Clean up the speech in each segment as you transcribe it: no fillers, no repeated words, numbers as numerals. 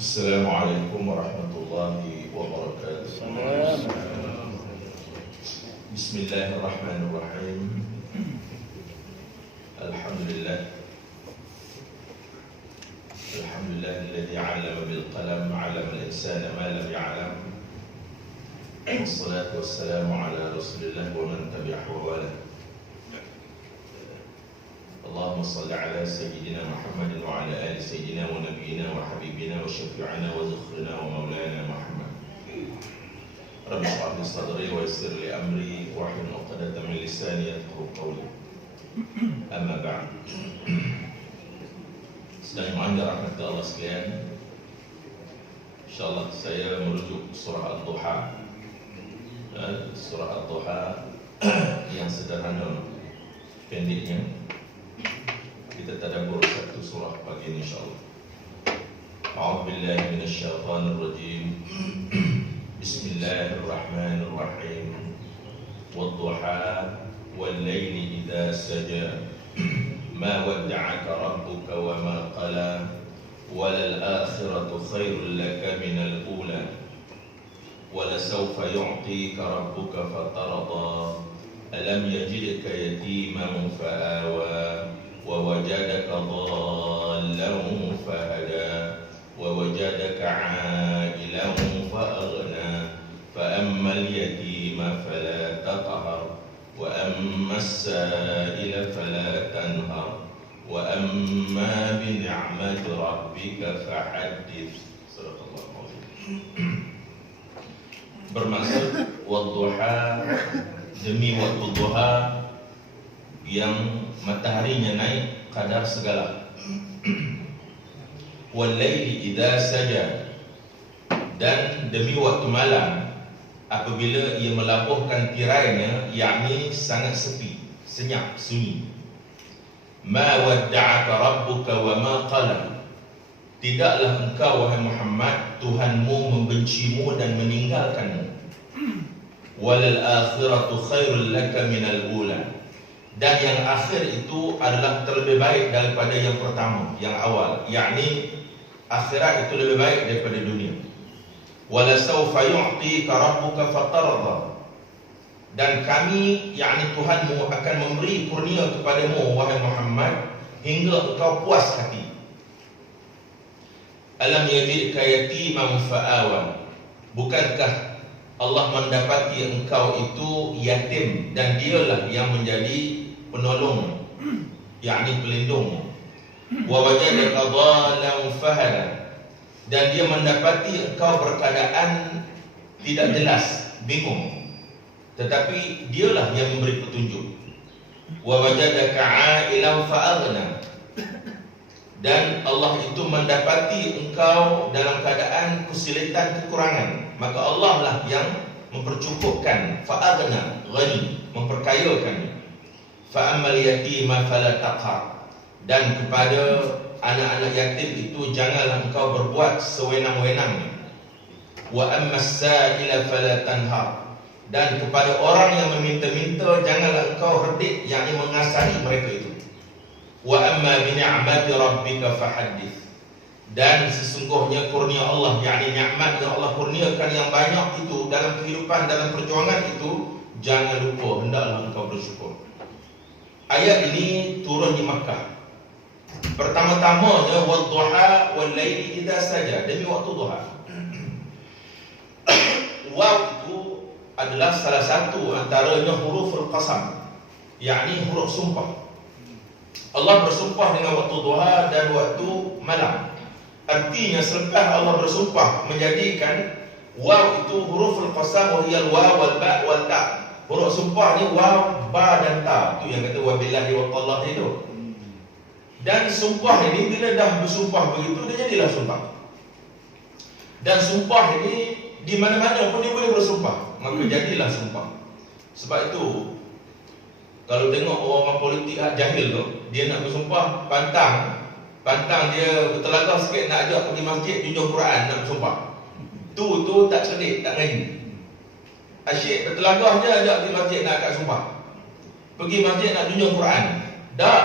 Assalamualaikum warahmatullahi wabarakatuh. Bismillahirrahmanirrahim. Alhamdulillah. Alhamdulillahilladzi 'allama bil qalam 'allama al-insana ma lam ya'lam. Wassalatu wassalamu ala Rasulillah wa man tabi'ahu wa wala. Allahumma salli ala sayyidina Muhammadin wa ala ali sayyidina wa nabiyyina wa habibina wa syafi'ina wa zukhrina wa maulana Muhammad. Rabbi shrah li sadri wa yassir li amri wa hlul 'uqdatam min lisani yafqahu qawli. Amma ba'd. Sedang anda rahmat Allah sekalian, insyaallah saya merujuk surah Al-Duha. Surah Al-Duha yang sederhana, pendeknya. Kita tadabbur satu surah pagi ini insyaallah. A'udzu billahi minasy syaithanir rajim. Bismillahirrahmanirrahim. Wad-duha wal-laili idza saja. Ma wadda'aka rabbuka wa ma qala. Walal-akhiratu khairul laka minal ula. Walasawfa yu'tika rabbuka fatarda. Alam yajidka yatiman fa'awa. ووجدك ضالا فهدى ووجدك عائلا فأغنى فأما اليتيم فلا تقهر وأما السائل فلا تنهر وأما بنعمة ربك فحدث. Bermaksud wadduha, demi waktu duha yang mataharinya naik kadar segala. Wal-laili idza saja, dan demi waktu malam apabila ia melabuhkan tirainya, yakni sangat sepi, senyap, sunyi. Ma wadda'aka rabbuka wa ma qala. Tidaklah engkau wahai Muhammad, Tuhanmu membencimu dan meninggalkanmu. Walal akhiratu khairul laka minal ula. Dan yang akhir itu adalah terlebih baik daripada yang pertama, yang awal, yakni akhirat itu lebih baik daripada dunia. Wala sawfa yu'tika rabbuka fatarda. Dan kami, yakni Tuhanmu, akan memberi kurnia kepadamu wahai Muhammad hingga engkau puas hati. Alam yajidka yatiman fa'awa. Bukankah Allah mendapati engkau itu yatim dan dialah yang menjadi penolong, yakni pelindung. Wa wajadaka dhalan fahada. Dan dia mendapati engkau berkeadaan tidak jelas, bingung, tetapi dialah yang memberi petunjuk. Wa wajadaka 'ailan fa'aghna. Dan Allah itu mendapati engkau dalam keadaan kesulitan, kekurangan, maka Allah lah yang mempercukupkan. Fa'aghna, ghani, memperkayakan. Fa'amal yatima fala taqhar. Dan kepada anak-anak yatim itu janganlah engkau berbuat sewenang-wenang. Wa ammas sa'ila fala tanhar. Dan kepada orang yang meminta-minta janganlah engkau redik, yakni mengasari mereka itu. Wa amma bi ni'mati rabbika fahaddits. Dan sesungguhnya kurnia Allah, yakni nikmat yang Allah kurniakan yang banyak itu dalam kehidupan, dalam perjuangan itu, jangan lupa, hendaklah engkau bersyukur. Ayat ini turun di Makkah. Pertama-tamanya wadduha wal-laili idza saja, demi waktu duha. Waw itu adalah salah satu antaranya huruful qasam, yakni huruf sumpah. Allah bersumpah dengan waktu duha dan waktu malam. Artinya selepas Allah bersumpah menjadikan waw itu huruful qasam, wa hiya al-waw wal ba wal ta. Huruf sumpah ni waw, ba dan ta. Itu yang kata wabillahi wa tallah itu. Dan sumpah ini bila dah bersumpah begitu, dia jadilah sumpah. Dan sumpah ini di mana-mana pun dia boleh bersumpah, maka jadilah sumpah. Sebab itu kalau tengok orang politik jahil tu, dia nak bersumpah pantang dia bertelagah sikit nak ajak pergi masjid junjung Quran nak bersumpah. Tu tak cerdik, tak ngaji. Asyik bertelagah je ajak pergi masjid nak akad sumpah. Pergi masjid nak junjung Quran. Tak,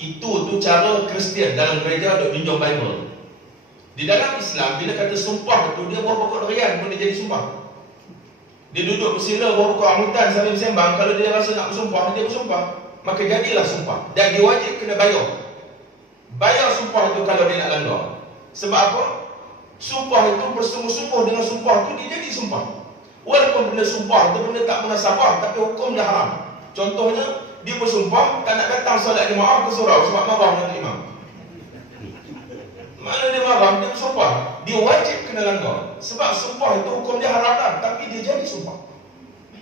itu cara Kristian dalam gereja duk junjung Bible. Di dalam Islam, bila kata sumpah tu, dia buah pokok durian pun dia jadi sumpah. Dia duduk bersila bawah pokok rambutan sambil bersembang. Kalau dia rasa nak bersumpah, dia bersumpah. Maka jadilah sumpah. Dan dia wajib kena bayar. Bayar sumpah itu kalau dia nak langgar. Sebab apa? Sumpah itu bersungguh-sungguh dengan sumpah itu dia jadi sumpah. Walaupun benda sumpah itu benda tak pernah sabar, tapi hukum dia haram. Contohnya, dia bersumpah tak nak datang solat jemaah ke surau sebab marah dengan imam. Mana dia marah, dia bersumpah. Dia wajib kena langgar. Sebab sumpah itu hukum dia haram, tapi dia jadi sumpah.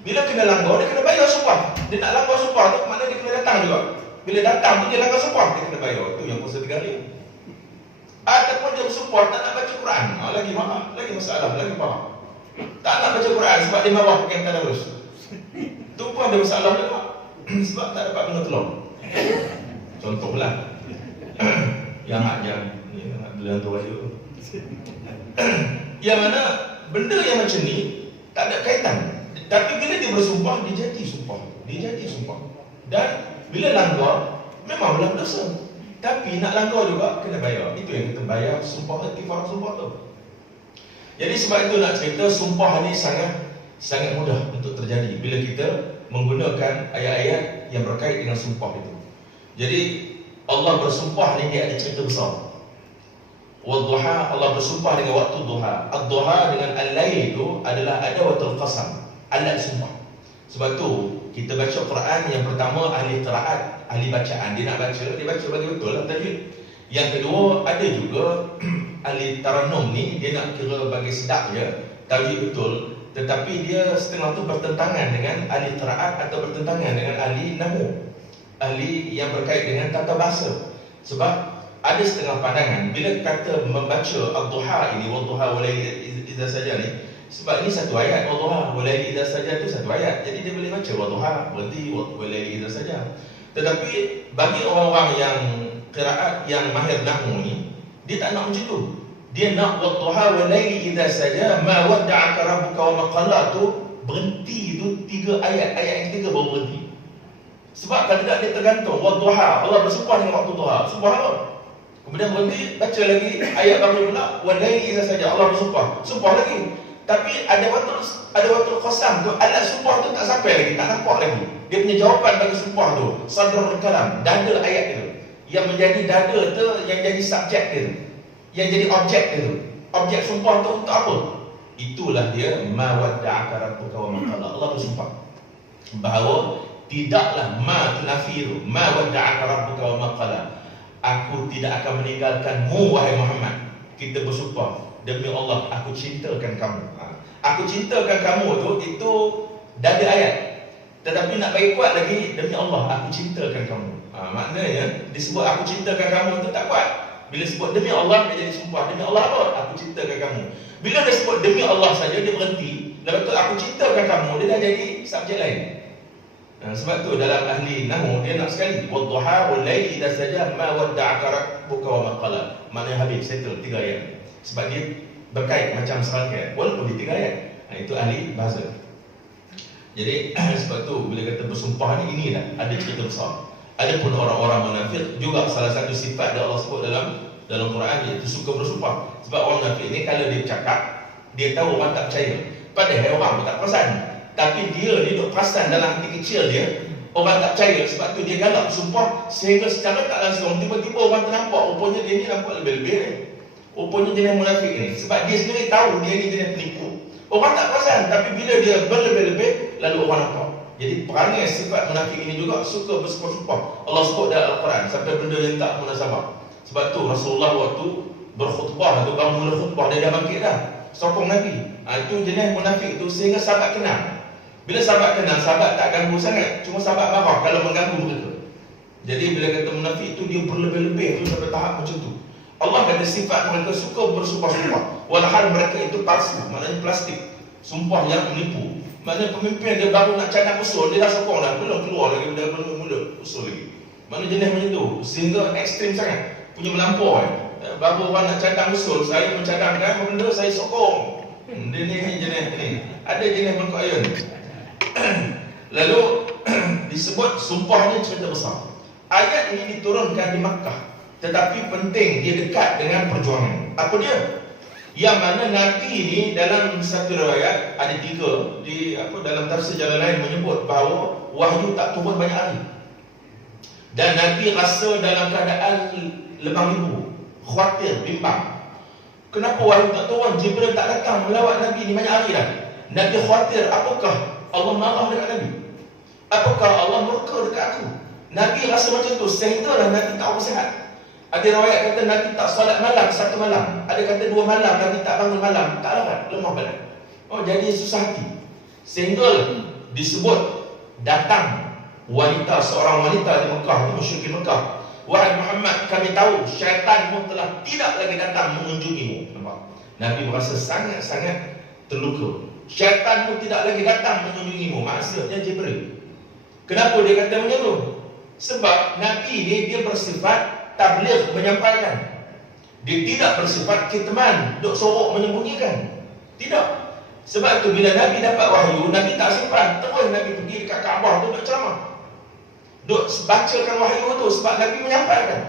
Bila kena langgar, dia kena bayar sumpah. Dia nak langgar sumpah tu, maknanya dia kena datang juga. Bila datang tu dia langgar sumpah, dia kena bayar. Itu yang puasa 3 hari. Ataupun dia bersumpah tak nak baca Quran, lagi marah, lagi masalah, lagi faham. Tak nak baca Quran sebab dia marah pakai tadarus. Tu pun ada masalah juga. Sebab tak dapat minum telur. Contohlah. Yang hak jam ni nak bilang tu aja. Yang mana benda yang macam ni tak ada kaitan. Tapi bila dia bersumpah, dia jadi sumpah. Dia jadi sumpah. Dan bila langgar, memang belah dosa. Tapi nak langgar juga kena bayar. Itu yang kita bayar sumpah, iktifar sumpah tu. Jadi sebab itu nak cerita sumpah ni sangat mudah untuk terjadi bila kita menggunakan ayat-ayat yang berkait dengan sumpah itu. Jadi Allah bersumpah ni dia ada cerita besar. Wadduha, Allah bersumpah dengan waktu duha. Ad-duha dengan al-lail itu adalah adawatul qasam, alat sumpah. Sebab tu kita baca Quran yang pertama ahli qiraat, ahli bacaan, dia nak baca, dia baca bagi betul lah tajwid. Yang kedua ada juga ahli tarannum ni, dia nak kira bagi sedap je, tajwid betul, tetapi dia setengah tu bertentangan dengan ahli qiraat atau bertentangan dengan ahli nahwu, ahli yang berkait dengan tata bahasa. Sebab ada setengah pandangan bila kata membaca ad-duha ini, wadduha walaili idza saja ni, sebab ini satu ayat, wadduha walaili idza saja tu satu ayat. Jadi dia boleh baca wadduha berhenti walaili idza saja. Tetapi bagi orang-orang yang qiraat yang mahir nahwu ni, dia tak nak macam tu. Dia nak wadduha walaili idza saja ma wadda'aka rabbuka wa ma qala tu berhenti tu 3 ayat, ayat yang 3 baru berhenti. Sebab kalau tidak dia tergantung wadduha, Allah bersumpah dengan waktu duha. Sumpah apa? Kemudian berhenti, baca lagi ayat baru pula, walaili idza saja, Allah bersumpah. Sumpah lagi. Tapi ada waktu qasam tu, alat sumpah tu tak sampai lagi, tak nampak lagi. Dia punya jawapan bagi sumpah tu, sadrul kalam, dada ayat itu. Yang menjadi dada tu, yang jadi subjek itu. Yang jadi objek itu. Objek sumpah tu untuk apa? Itulah dia ma wadda'aka rabbuka wa ma qala. Allah bersumpah bahawa tidaklah ma tunafiru, ma wadda'aka rabbuka wa ma qala. Aku tidak akan meninggalkanmu wahai Muhammad. Kita bersumpah, demi Allah aku cintakan kamu. Aku cintakan kamu tu, itu dada ayat. Tetapi nak bagi kuat lagi, demi Allah aku cintakan kamu. Maknanya disebut aku cintakan kamu tu tak kuat. Bila sebut demi Allah, dia jadi sumpah. Demi Allah apa? Aku cintakan kamu. Bila dia sebut demi Allah saja, dia berhenti. Lepas tu aku cintakan kamu, dia dah jadi subjek lain. Sebab tu dalam ahli nahwu dia nak sekali wadduha walaili idza saja ma wadda'aka rabbuka wa ma qala. Maknanya habis, settle 3 ayat. Sebab dia berkait macam serangkai walaupun dia 3 ayat. Itu ahli bahasa. Jadi sebab tu bila kata bersumpah ni, ini dah ada cerita besar. Adapun orang-orang munafik juga salah satu sifat dia Allah sebut dalam Quran, iaitu suka bersumpah. Sebab orang munafik ni kalau dia bercakap, dia tahu orang tak percaya. Padahal orang pun tak perasan. Tapi dia duduk perasan dalam hati kecil dia, orang tak percaya. Sebab tu dia galak bersumpah sehingga secara tak langsung tiba-tiba orang ternampak rupanya dia ni nampak lebih-lebih ni. Rupanya jenis munafik ni. Sebab dia sendiri tahu dia ni jenis penipu. Orang tak perasan, tapi bila dia berlebih-lebih, lalu orang nampak. Jadi perangai sifat munafik ini juga suka bersumpah-sumpah. Allah sebut dalam Al-Quran sampai benda yang tak munasabah. Sebab tu Rasulullah waktu berkhutbah tu, baru mula khutbah dia dah bangkit dah, sokong Nabi. Itu jenis munafik tu sehingga sahabat kenal. Bila sahabat kenal, sahabat tak ganggu sangat, cuma sahabat marah kalau mengganggu mereka. Jadi bila kata munafik tu, dia berlebih-lebih tu sampai tahap macam tu. Allah kata sifat mereka suka bersumpah-sumpah, walhal mereka itu palsu, maknanya plastik, sumpah yang menipu. Maknanya pemimpin dia baru nak cadang usul, dia dah sokong dah, belum keluar lagi, belum mula usul lagi. Maknanya jenis macam tu, sehingga ekstrim sangat, punya melampau baru orang nak cadang usul, saya mencadangkan benda, saya sokong. Dia ni jenis ni. Ada jenis mengkau ayun. Lalu disebut sumpahnya cerita besar. Ayat ini diturunkan di Makkah. tetapi penting dia dekat dengan perjuangan. Apa dia? Yang mana Nabi ini dalam satu riwayat ada 3 di dalam tafsir jalan lain menyebut bahawa wahyu tak turun banyak hari. Dan Nabi rasa dalam keadaan lemah lembu, khawatir, bimbang. Kenapa wahyu tak turun? Jibril tak datang melawat Nabi ni banyak hari dah. Nabi khawatir, apakah Allah marah dekat Nabi? Apakah Allah murka dekat aku? Nabi rasa macam tu sehinggalah Nabi tak bersihat. Ada riwayat kata Nabi tak solat malam 1 malam. Ada kata 2 malam Nabi tak bangun malam. Tak larat, lemah badan. Oh, jadi susah hati. Sehinggalah disebut datang seorang wanita di Mekah, di musyrikin Mekah. Wahai Muhammad, kami tahu syaitanmu telah tidak lagi datang mengunjungimu. Nampak? Nabi merasa sangat-sangat terluka. Syaitanmu tidak lagi datang mengunjungimu. Maksudnya Jibril. Kenapa dia kata macam tu? Sebab Nabi ni dia bersifat tabligh, menyampaikan. Dia tidak bersifat kitman, duk sorok menyembunyikan. Tidak. Sebab tu bila Nabi dapat wahyu, Nabi tak simpan. Terus Nabi pergi dekat Kaabah tu duk ceramah, duk bacakan wahyu tu, sebab Nabi menyampaikan.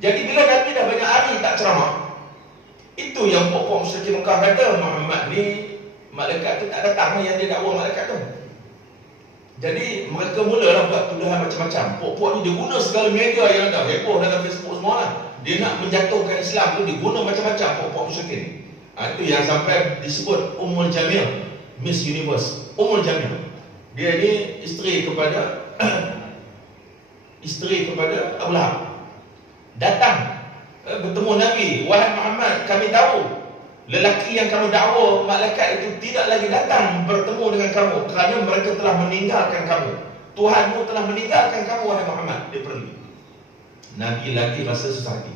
Jadi bila Nabi dah banyak hari tak ceramah, itu yang pokok musyrikin Mekah kata Muhammad ni malaikat tu tak datang yang dia dakwa malaikat tu. Jadi mereka mulalah buat tuduhan macam-macam. Pokok ni dia guna segala media yang ada, heboh dalam Facebook semua lah. Dia nak menjatuhkan Islam tu, dia guna macam-macam pokok musyrikin. Itu yang sampai disebut Ummul Jamil, Miss Universe. Ummul Jamil, dia ni isteri kepada Abu Lahab. Datang bertemu Nabi. Wahai Muhammad, kami tahu lelaki yang kamu dakwa malaikat itu tidak lagi datang bertemu dengan kamu kerana mereka telah meninggalkan kamu. Tuhanmu telah meninggalkan kamu, wahai Muhammad. Dia pergi. Nabi lagi rasa susah hati.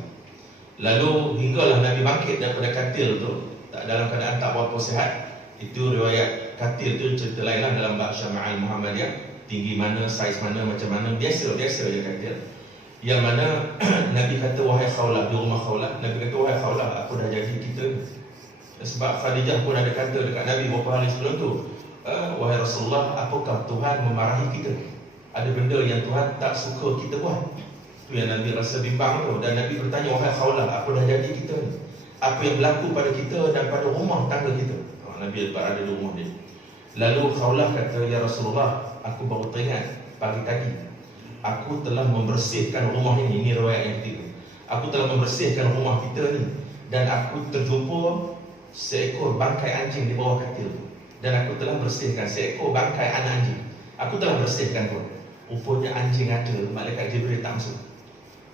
Lalu hinggalah Nabi bangkit daripada katil tu, dalam keadaan tak berapa sihat. Itu riwayat katil tu cerita lain lah dalam bab Syama'il Muhammadiyah. Tinggi mana, saiz mana, macam mana, biasa je katil. Yang mana Nabi kata, wahai Khawlah, di rumah Khawlah, Nabi kata, wahai Khawlah, aku dah jadi kita. Sebab Khadijah pun ada kata dekat Nabi beberapa hari sebelum tu, wahai Rasulullah, apakah Tuhan memarahi kita? Ada benda yang Tuhan tak suka kita buat. Itu yang Nabi rasa bimbang tu. Dan Nabi bertanya, wahai Khawlah, aku dah jadi kita. Apa yang berlaku pada kita dan pada rumah tangga kita? Nabi berada di rumah dia. Lalu Khawlah kata, ya Rasulullah, aku baru teringat pagi tadi aku telah membersihkan rumah ini. Ini riwayat yang ketiga. Aku telah membersihkan rumah kita ni, dan aku terjumpa seekor bangkai anjing di bawah katil, dan aku telah bersihkan seekor bangkai anak anjing. Aku telah bersihkan pun. Rupanya anjing ada, malaikat Jibril tak masuk.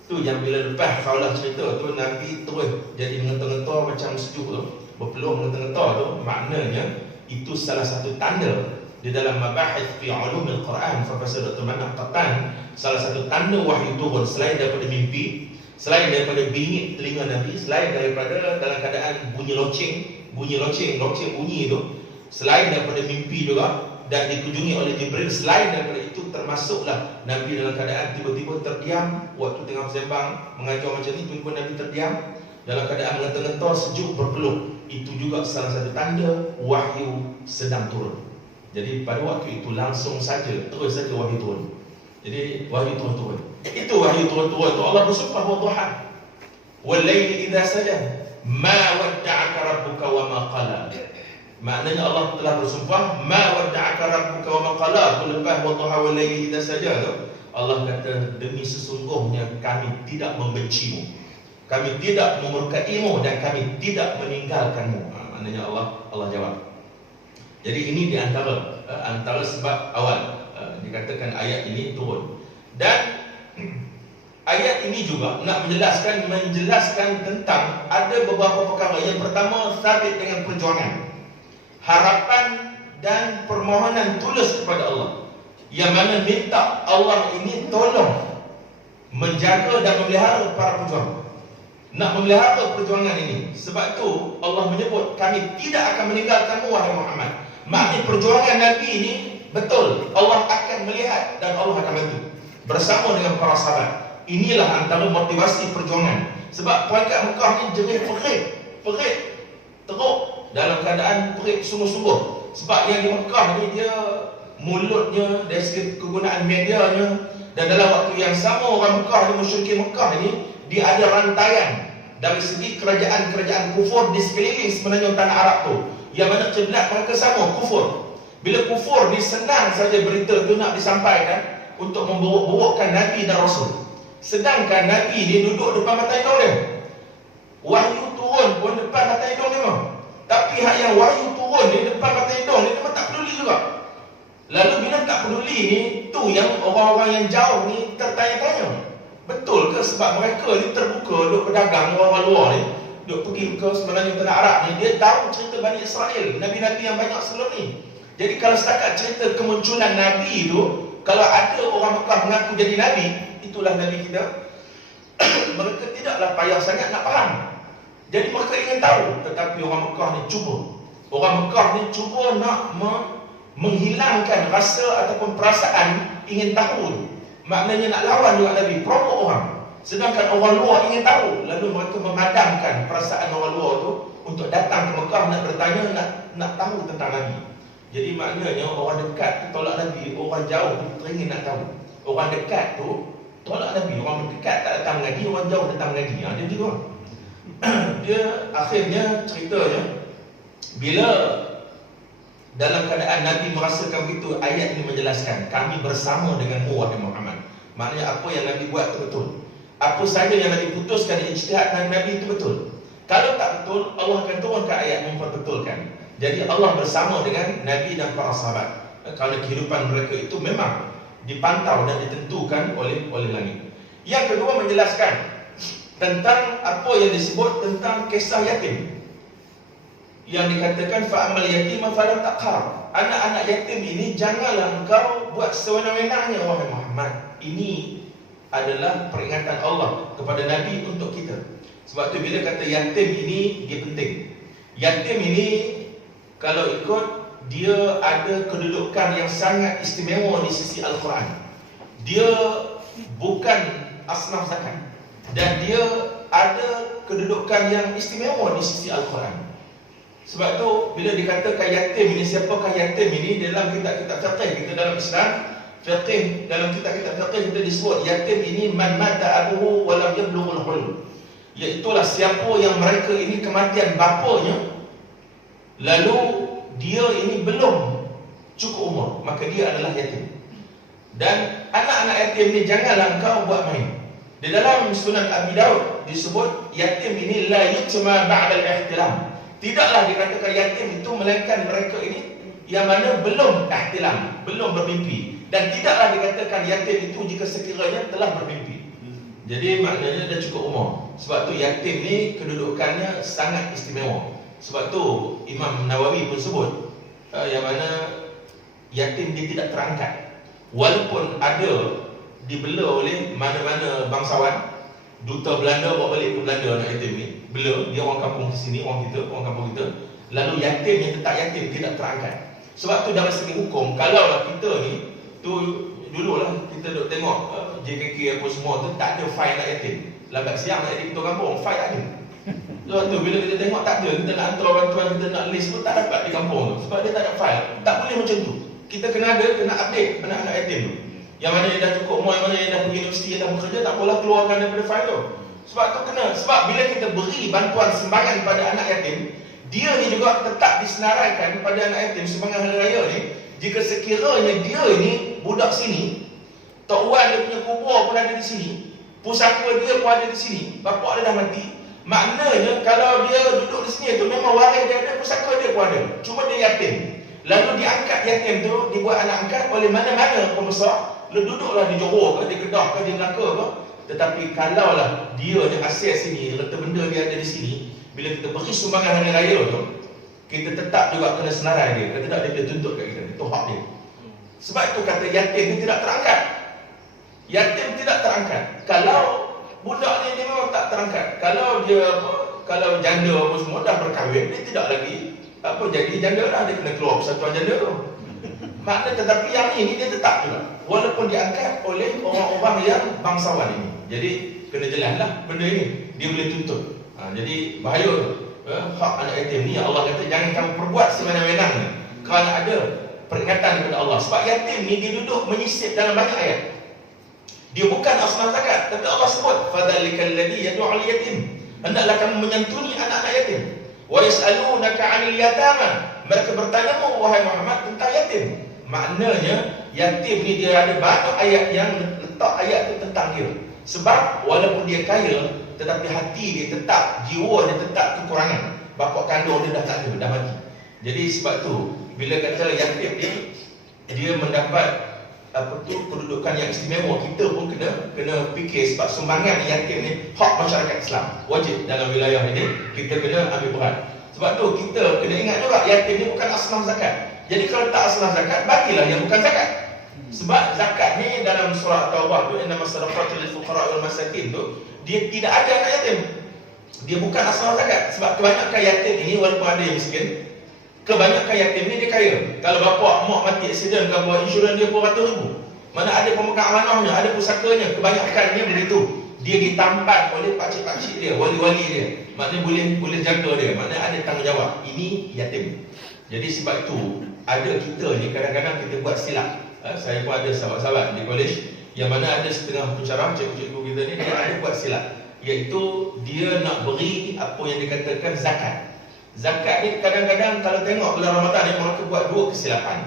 Tu yang bila lepas Khawlah cerita tu, Nabi terus jadi mengetah-ngetah macam sejuk tu, berpeluh mengetah-ngetah tu. Maknanya itu salah satu tanda di dalam mabahith fi ulumil Quran, Profesor Dr. Manaf Qatan, salah satu tanda wahyu turun selain daripada mimpi, selain daripada bingit telinga Nabi, selain daripada dalam keadaan bunyi loceng bunyi itu, selain daripada mimpi juga, dan dikunjungi oleh Jibril. Selain daripada itu, termasuklah Nabi dalam keadaan tiba-tiba terdiam waktu tengah bersembang mengajar macam ni, tiba-tiba Nabi terdiam dalam keadaan mengetah-ngetah, sejuk, berpeluh. Itu juga salah satu tanda wahyu sedang turun. Jadi pada waktu itu langsung saja, terus saja wahyu turun. Jadi wahyu turun. Itu wahyu turun tu Allah bersumpah, wadduha wal laili idza saja ma wadda'aka rabbuka wa ma qala. Maknanya Allah telah bersumpah, ma wadda'aka rabbuka wa ma qala. Lepas wadduha wal laili idza saja tu, Allah kata, demi sesungguhnya kami tidak membencimu, kami tidak memurkaimu, dan kami tidak meninggalkanmu. Maknanya Allah jawab. Jadi ini di antara sebab awal dikatakan ayat ini turun. Dan ayat ini juga nak menjelaskan tentang ada beberapa perkara. Yang pertama, sabit dengan perjuangan, harapan dan permohonan tulus kepada Allah, yang mana minta Allah ini tolong menjaga dan memelihara para pejuang, nak memelihara perjuangan ini. Sebab tu Allah menyebut, kami tidak akan meninggalkanmu wahai Muhammad. Maknanya perjuangan Nabi ini betul, Allah akan melihat dan Allah akan bantu bersama dengan para sahabat. Inilah antara motivasi perjuangan. Sebab peringkat Mekah ni jerih perit, teruk, dalam keadaan perit sungguh-sungguh. Sebab yang di Mekah ni dia mulutnya, dari segi kegunaan medianya, dan dalam waktu yang sama orang Mekah ni, musyrikin Mekah ni, dia ada rantaian dari segi kerajaan-kerajaan kufur di sekeliling semenanjung tanah Arab tu, yang mana kiblat mereka sama, kufur. Bila kufur ni senang saja berita tu nak disampaikan untuk memburuk-burukkan Nabi dan Rasul. Sedangkan Nabi ni duduk depan mata hidung dia, wahyu turun pun depan mata hidung dia. Tapi hak yang wahyu turun ni depan mata hidung ni, dia pun tak peduli juga. Lalu bila tak peduli ni, tu yang orang-orang yang jauh ni tertanya-tanya, betul ke sebab mereka ni terbuka duk berdagang, orang luar ni duk pergi ke semenanjung tanah Arab ni, dia tahu cerita Bani Israel, Nabi-Nabi yang banyak sebelum ni. Jadi kalau setakat cerita kemunculan Nabi tu, kalau ada orang Mekah mengaku jadi Nabi, itulah Nabi kita, mereka tidaklah payah sangat nak faham. Jadi mereka ingin tahu. Tetapi orang Mekah ni cuba, orang Mekah ni cuba nak menghilangkan rasa ataupun perasaan ingin tahu. Maknanya nak lawan juga Nabi, provok orang. Sedangkan orang luar ingin tahu, lalu mereka memadamkan perasaan orang luar tu untuk datang ke Mekah nak bertanya, nak tahu tentang Nabi. Jadi maknanya orang dekat tu tolak Nabi, orang jauh tu teringin nak tahu. Orang dekat tu tolak Nabi, orang dekat tak datang mengaji, orang jauh datang mengaji. Dia gitu. Dia akhirnya ceritanya, bila dalam keadaan Nabi merasakan begitu, ayat ini menjelaskan, kami bersama denganmu wahai Muhammad. Maknanya apa yang Nabi buat itu betul. Apa saja yang Nabi putuskan ijtihad Nabi itu betul. Kalau tak betul, Allah akan turunkan ayat memperbetulkan. Jadi Allah bersama dengan Nabi dan para sahabat. Kerana kehidupan mereka itu memang dipantau dan ditentukan oleh langit. Yang kedua, menjelaskan tentang apa yang disebut tentang kisah yatim, yang dikatakan fa'amal yatim fala taqhar. Anak-anak yatim ini janganlah engkau buat sewenang-wenangnya wahai Muhammad. Ini adalah peringatan Allah kepada Nabi untuk kita. Sebab tu bila kata yatim ini, dia penting. Yatim ini kalau ikut, dia ada kedudukan yang sangat istimewa di sisi Al-Quran. Dia bukan asnaf zakat, dan dia ada kedudukan yang istimewa di sisi Al-Quran. Sebab tu bila dikatakan yatim ini, siapakah yatim ini? Dalam kitab-kitab fiqh kita dalam Islam, dalam kitab-kitab fiqh kita disebut yatim ini man mata abuhu wa lam yablughul hulm. Iaitulah siapa yang mereka ini kematian bapanya, lalu dia ini belum cukup umur, maka dia adalah yatim. Dan anak-anak yatim ini janganlah engkau buat main. Di dalam Sunan Abi Daud disebut yatim ini la yutma ba'da al-ihtilam. Tidaklah dikatakan yatim itu melainkan mereka ini yang mana belum ihtilam, belum bermimpi. Dan tidaklah dikatakan yatim itu jika sekiranya telah bermimpi. Jadi maknanya dah cukup umur. Sebab tu yatim ni kedudukannya sangat istimewa. Sebab tu Imam Nawawi pun sebut yang mana yatim dia tidak terangkat. Walaupun ada dibela oleh mana-mana bangsawan, duta Belanda bawa balik ke Belanda anak yatim ni, bela, dia orang kampung ke sini, orang kampung kita. Lalu yatim yang tetap yatim tidak terangkat. Sebab tu dari segi hukum, kalaulah kita ni tu dululah kita duk tengok JKK apa semua tu tak ada file anak yatim. Lambat siang nak jadi ketua kampung, file tak ada. Sebab tu bila kita tengok tak ada, kita nak hantar bantuan, kita nak list pun tak dapat di kampung tu, sebab dia tak ada file. Tak boleh macam tu. Kita kena update anak-anak yatim tu. Yang mana dia dah cukup umur, yang mana dia dah pergi universiti, yang dah bekerja, tak apalah keluarkan daripada file tu. Sebab tu kena, sebab bila kita beri bantuan sumbangan pada anak yatim, dia ni juga tetap disenaraikan pada anak yatim sumbangan hari raya ni. Jika sekiranya dia ni budak sini, Tok Wan dia punya kubur pun ada di sini, pusaka dia pun ada di sini, bapak dia dah mati, maknanya kalau dia duduk di sini tu memang waris dia ada, pusaka dia pun ada, cuma dia yatim. Lalu diangkat yatim tu, dibuat anak angkat oleh mana-mana pembesar, lalu duduklah di Johor ke, di Kedah ke, di Melaka ke. Tetapi kalaulah dia ni asal sini, harta benda dia ada di sini, bila kita beri sumbangan hari raya tu, kita tetap juga kena senarai dia. Kata tak, dia boleh tuntut kat kita, itu hak dia. Sebab itu kata yatim ni tidak terangkat. Yatim tidak terangkat. Kalau budak ni dia memang tak terangkat. Kalau dia kalau janda apa semua dah berkahwin, dia tidak lagi jadi janda dah, dia kena keluar persatuan janda tu. Makna tetapi yang ini dia tetap juga, walaupun diangkat oleh orang-orang yang bangsawan ini. Jadi kena jelaslah benda ini, dia boleh tuntut. Jadi bahaya tu. Hak anak yatim ni Allah kata jangan kamu perbuat sewenang-wenang ni, kerana ada peringatan daripada Allah. Sebab yatim ni dia duduk menyisip dalam banyak ayat. Dia bukan asnaf zakat, tapi Allah sebut fadzalikal ladzi yad'ul yatim. Hendaklah kamu menyantuni anak-anak yatim. Wa yas'alunaka 'anil yatama. Mereka bertanyamu wahai Muhammad tentang yatim. Maknanya yatim ni dia ada banyak ayat yang letak ayat tu tentang dia. Sebab walaupun dia kaya, tetapi hati dia tetap, jiwa dia tetap kekurangan. Bapa kandung dia dah tak ada, dah mati. Jadi sebab tu bila kata yatim ni dia mendapat kedudukan yang istimewa, kita pun kena fikir sebab sumbangan yatim ni hak masyarakat Islam. Wajib dalam wilayah ini kita kena ambil berat. Sebab tu kita kena ingat juga yatim ni bukan asnaf zakat. Jadi kalau tak asnaf zakat, bagilah yang bukan zakat. Sebab zakat ni dalam surah Taubah tu, innamas sadaqatu lil fuqara wal masakin tu, dia tidak ada anak yatim. Dia bukan asnaf zakat. Sebab kebanyakan yatim ini walaupun ada yang miskin, kebanyakan yatim ni dia kaya. Kalau bapa mak mati aksiden ke buat insurans dia pun ratus ribu. Mana ada pemegang amanahnya, ada pusakanya, kebanyakannya begitu. Dia ditampan oleh pakcik-pakcik dia, wali-wali dia. Maknanya boleh jaga dia, maknanya ada tanggungjawab. Ini yatim. Jadi sebab itu ada kita ni kadang-kadang kita buat silap. Saya pun ada sahabat-sahabat di college yang mana ada setengah pencerah cikgu-cikgu kita ni dia ada buat silap, iaitu dia nak beri apa yang dikatakan zakat. Zakat ni kadang-kadang kalau tengok bulan Ramadan ni mereka buat dua kesilapan.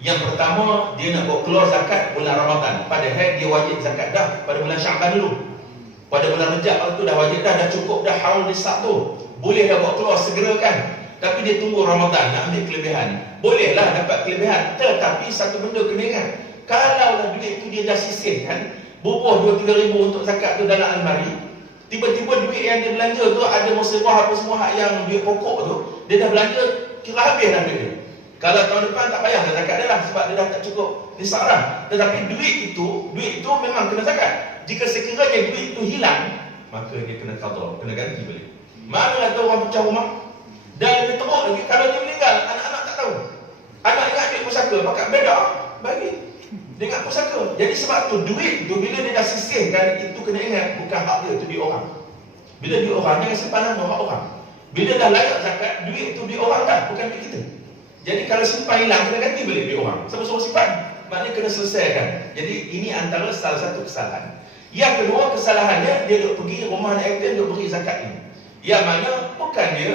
Yang pertama, dia nak bawa keluar zakat bulan Ramadan, padahal dia wajib zakat dah pada bulan Syaban dulu. Pada bulan Rejab tu dah wajib dah cukup dah haul nisab tu. Boleh dah bawa keluar segera kan. Tapi dia tunggu Ramadan nak ambil kelebihan. Bolehlah dapat kelebihan, tetapi satu benda kena ingat. Kalaulah duit tu dia dah sisihkan, bubuh 2-3 ribu untuk zakat tu dalam almari, tiba-tiba duit yang dia belanja tu ada musibah apa semua hak yang duit pokok tu, dia dah belanja kira habis dah duit dia. Kalau tahun depan tak payah dah zakat dia lah sebab dia dah tak cukup nisab dah. Tetapi duit itu memang kena zakat. Jika sekiranya duit itu hilang, maka dia kena qada, kena ganti balik. Mana kata orang pecah rumah? Dan lebih teruk lagi, kalau dia meninggal, anak-anak tak tahu. Anak ingat duit pusaka, maka beda bagi dia ingat pusaka. Jadi sebab tu duit tu bila dia dah sisihkan, itu kena ingat bukan hak dia, itu duit orang. Bila duit orang, jangan simpan nama hak orang. Bila dah layak zakat, duit itu duit orang dah, bukan duit kita. Jadi kalau simpan hilang, kena ganti balik duit orang. Siapa suruh simpan? Maknanya kena selesaikan. Jadi ini antara salah satu kesalahan. Yang kedua, kesalahannya dia duk pergi rumah anak yatim, duk beri zakat ini. Yang mana bukan dia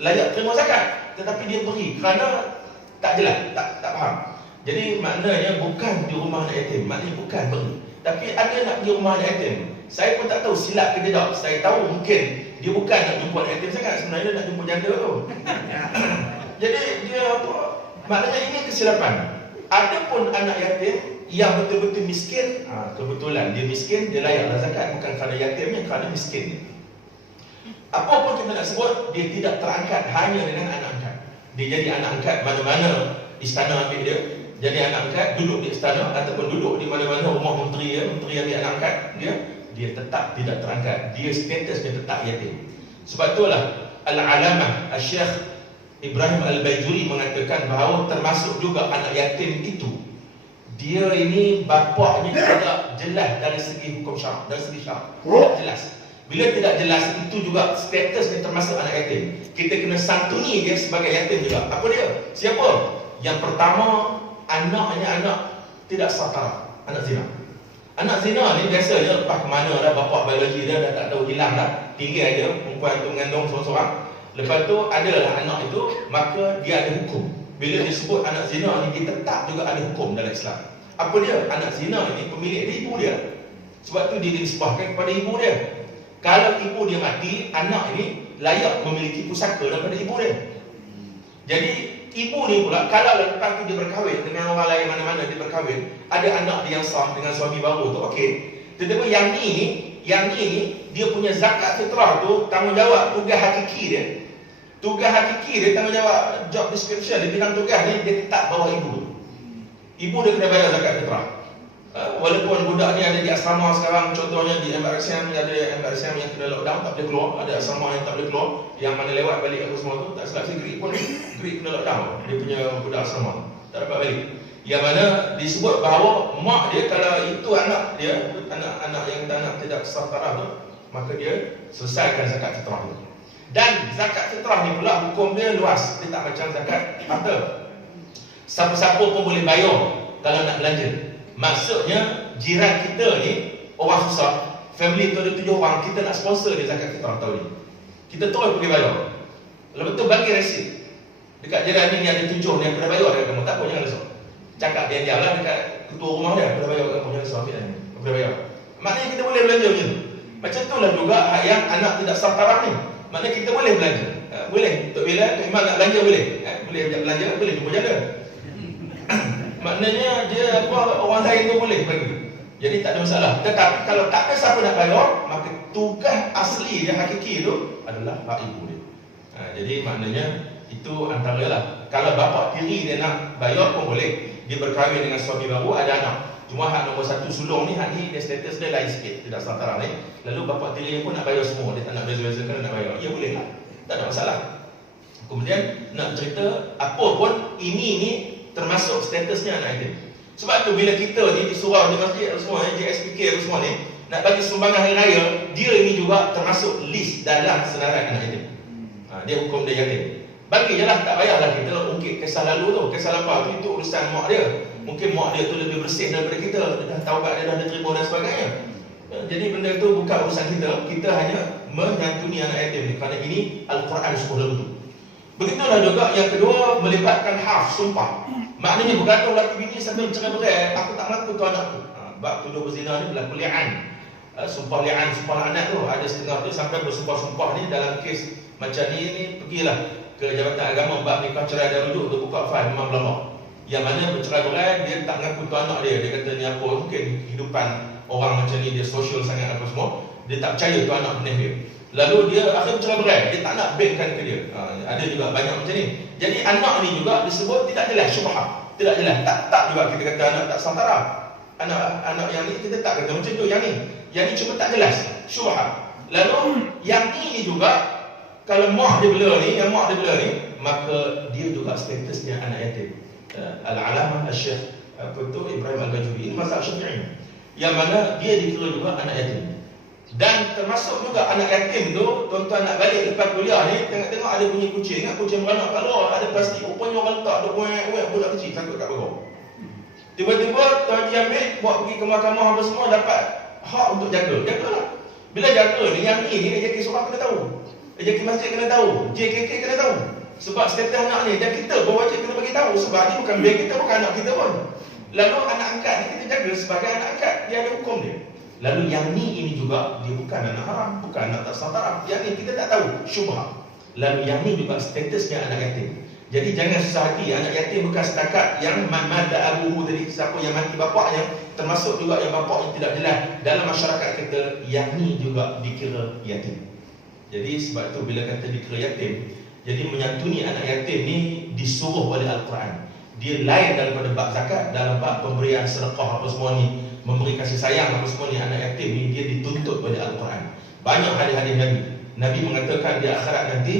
layak terima zakat, tetapi dia beri kerana tak jelas, tak faham. Jadi maknanya bukan di rumah anak yatim, maknanya bukan beri. Tapi ada nak pergi rumah anak yatim. Saya pun tak tahu silap ke tidak. Saya tahu mungkin dia bukan nak jumpa anak yatim sangat, sebenarnya dia nak jumpa janda tu. Jadi dia apa? Maknanya ini kesilapan. Adapun anak yatim yang betul-betul miskin, kebetulan dia miskin, dia layaklah zakat, bukan kerana yatimnya, kerana miskinnya. Apa pun kita nak sebut, dia tidak terangkat hanya dengan anak angkat. Dia jadi anak angkat mana-mana istana ambil dia, jadi anak angkat, duduk di istana ataupun duduk di mana-mana rumah menteri yang dia anak angkat, dia tetap tidak terangkat. Dia statusnya tetap yatim. Sebab itulah Al-Alamah Al-Syekh Ibrahim Al-Baijuri mengatakan bahawa termasuk juga anak yatim itu, dia ini bapaknya tidak jelas dari segi hukum syarak, dari segi syarak tidak jelas. Bila tidak jelas, itu juga status dia termasuk anak yatim. Kita kena santuni dia sebagai yatim juga. Apa dia? Siapa? Yang pertama, anaknya anak tidak satara, anak zina. Anak zina ni biasanya lepas ke mana dah, bapak biologi dia dah tak tahu, hilang dah, tinggal aja, perempuan itu mengandung seorang-seorang. Lepas tu adalah anak itu, maka dia ada hukum. Bila disebut anak zina ni, dia tetap juga ada hukum dalam Islam. Apa dia? Anak zina ni pemilik dia ibu dia. Sebab tu dia dinisbahkan kepada ibu dia. Kalau ibu dia mati, anak ini layak memiliki pusaka daripada ibu dia. Jadi ibu ni pula, kalau lepas tu dia berkahwin dengan orang lain mana-mana, dia berkahwin, ada anak dia yang sah dengan suami baru tu, okey. Tetapi yang ni dia punya zakat fitrah tu, tanggungjawab tugas hakiki dia. Tugas hakiki dia, tanggungjawab job description dia, bidang tugas ni, dia tetap bawah ibu. Ibu dia kena bayar zakat fitrah. Walaupun budak ni ada di asrama sekarang, contohnya di MRSM, ada MRSM yang kena lockdown, tak boleh keluar. Ada asrama yang tak boleh keluar, yang mana lewat balik aku semua tu, tak silap si Greek pun, Greek kena lockdown. Dia punya budak asrama tak dapat balik. Yang mana disebut bahawa mak dia, kalau itu anak dia, anak yang anak tidak sah taraf tu, maka dia selesaikan zakat fitrah tu. Dan zakat fitrah ni pula hukum dia luas, dia tak macam zakat harta. Siapa-siapa pun boleh bayar kalau nak belanja. Maksudnya jiran kita ni orang susah, family tu ada 7 orang, kita nak sponsor dia zakat fitrah tahun ni. Kita terus pergi bayar. Lepas tu bagi resit. Dekat jiran ni ada 7 ni aku dah bayar dekat kamu, tak apa jangan risau. Cakap dia lah dekat ketua rumah dia, aku dah bayar dekat kamu, jangan risau, ambil ni. Aku dah bayar. Maknanya kita boleh belanja macam tu. Macam tu lah juga yang anak tidak sah taraf ni. Maknanya kita boleh belanja. Boleh. Untuk bila imam nak belanja boleh. Boleh belanja, boleh jumpa janda. Maknanya dia apa, orang lain tu boleh bagi. Jadi tak ada masalah. Tetapi kalau tak ada siapa nak bayar, maka tugas asli dia hakiki tu adalah hak ibu dia. Jadi maknanya itu antara lah. Kalau bapa tiri dia nak bayar pun boleh. Dia berkahwin dengan suami baru, ada anak. Cuma hak nombor 1 sulung ni, hak ni dia status dia lain sikit, tidak setara lain. Lalu bapa tiri pun nak bayar semua, dia tak nak beza-beza kalau nak bayar. Ya boleh lah, tak ada masalah. Kemudian nak cerita apa pun ini ni termasuk statusnya anak yatim. Sebab tu bila kita ni di surau, di masjid semua, JSPK semua ni nak bagi sumbangan hari raya, dia ini juga termasuk list dalam senarai anak yatim. Dia hukum dia yatim. Bagi je lah, tak payahlah kita ungkit kisah lalu tu. Kisah lapar tu itu urusan mak dia. Mungkin mak dia tu lebih bersih daripada kita, dah taubat dia dah diterima dan sebagainya. Jadi benda tu bukan urusan kita. Kita hanya menyantuni anak yatim ni, kerana ini Al-Quran suruh begitu. Begitulah juga yang kedua, melibatkan haf, sumpah. Maknanya bergantung laki bini sambil cerai-berai, aku tak mengaku tu anakku. Bab tuduh berzina ni berlaku li'an. Sumpah li'an, sumpah anak tu. Ada setengah tu sampai bersumpah-sumpah ni dalam kes macam ni pergilah ke Jabatan Agama bab nikah cerai dan rujuk tu, buka file memang lama. Yang mana bercerai-berai dia tak mengaku tu anak dia. Dia kata ni apa, mungkin kehidupan orang macam ni dia sosial sangat apa semua, dia tak percaya tu anak benih dia. Lalu dia akhirnya bercerai-berai, dia tak nak bankkan ke dia. Ada juga banyak macam ni. Jadi anak ni juga disebut tidak jelas, syubhah. Tidak jelas, tak juga kita kata anak tak santara. Anak yang ni kita tak kata macam tu, yang ni cuma tak jelas, syubhah. Lalu yang ini juga kalau mak dia bela ni, maka dia juga statusnya anak yatim. Al-Alamah Al-Syekh Ibrahim Al-Bajuri, ini mazhab Syafi'i, yang mana dia dikira juga anak yatim. Dan termasuk juga anak yatim tu, tuan-tuan nak balik lepas kuliah ni, tengok-tengok ada bunyi kucing, kucing beranak kalau ada plastik, rupanya orang letak ada buat budak kecil sangkut kat bawah. Tiba-tiba tuan dia ambil, buat pergi ke mahkamah apa semua, dapat hak untuk jagalah. Bila jaga ni, yang ni JK seorang kena tahu, JK masjid kena tahu, JKK kena tahu. Sebab status anak ni, dan kita pun wajib kena bagi tahu. Sebab ni bukan bank kita, bukan anak kita pun. Lalu anak angkat ni kita jaga sebagai anak angkat, dia ada hukum dia. Lalu yang ini juga, dia bukan anak haram, bukan anak tak santara. Yang ni kita tak tahu, syubhah. Lalu yang ni juga statusnya anak yatim. Jadi jangan susah hati, anak yatim bukan setakat yang man-mada abuhu tadi, siapa yang mati bapaknya, termasuk juga yang bapaknya tidak jelas. Dalam masyarakat kita, yang ni juga dikira yatim. Jadi sebab tu bila kata dikira yatim, jadi menyantuni anak yatim ni disuruh oleh Al-Quran. Dia lain daripada bab zakat. Dalam bab pemberian sedekah apa semua ni, memberi kasih sayang apa semua ni, anak yatim ni dia dituntut oleh Al-Quran. Banyak hadis-hadis Nabi mengatakan di akhirat nanti,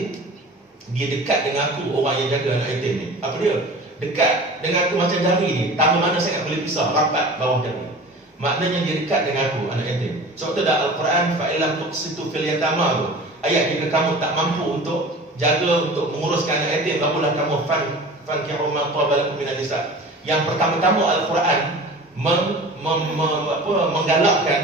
dia dekat dengan aku orang yang jaga anak yatim ni. Apa dia? Dekat dengan aku macam jari ni, tangan mana sangat boleh pisah, rapat bawah jari. Maknanya dia dekat dengan aku anak yatim. Sebab tu dah Al-Quran, fa'ilam tuqsitu fil yatama tu, ayat jika kamu tak mampu untuk jaga, untuk menguruskan anak yatim, barulah kamu fankihu ma taba lakum minan nisa. Yang pertama-tama Al-Quran menggalakkan,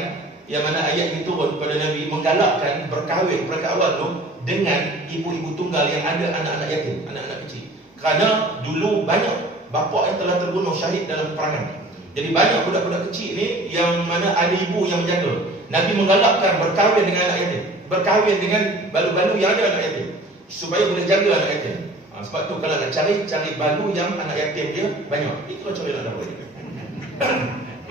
yang mana ayat itu turun kepada Nabi, menggalakkan berkahwin mereka awal tu dengan ibu-ibu tunggal yang ada anak-anak yatim, anak-anak kecil. Kerana dulu banyak bapa yang telah terbunuh syahid dalam peperangan. Jadi banyak budak-budak kecil ni yang mana ada ibu yang menjaga. Nabi menggalakkan berkahwin dengan anak yatim, berkahwin dengan balu-balu yang ada anak yatim, supaya boleh jaga anak yatim. Sebab tu kalau nak cari balu yang anak yatim dia banyak. Itu cari nak dapat.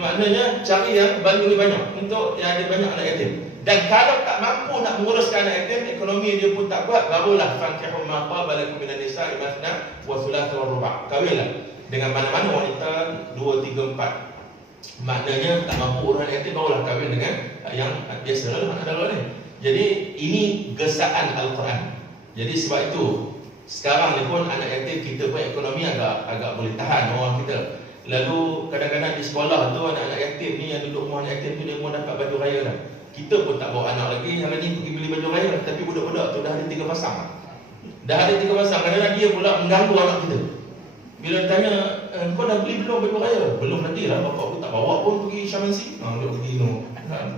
Maknanya cari yang balu ni banyak, untuk yang ada banyak anak yatim. Dan kalau tak mampu nak menguruskan anak yatim, ekonomi dia pun tak kuat, barulah fankihu ma taba lakum minan nisa'i mathna wa thulatha wa ruba'. Kahwinlah dengan mana-mana wanita 2, 3, 4. Maknanya tak mampu urus anak yatim, barulah kahwin dengan yang biasalah anak dara ni. Jadi ini gesaan Al-Quran. Jadi sebab itu sekarang ni pun anak yatim kita pun ekonomi agak boleh tahan orang kita. Lalu kadang-kadang di sekolah tu anak-anak yatim ni yang duduk rumah anak yatim tu, dia pun dapat baju raya dah. Kita pun tak bawa anak lagi, yang ni pergi beli baju raya, tapi budak-budak tu dah ada 3 pasang. Dah ada 3 pasang, kadang-kadang dia pula mengganggu anak kita. Bila tanya, kau dah beli belum baju raya? Belum lagi lah, bapak aku tak bawa pun pergi Syamansi. Dia pergi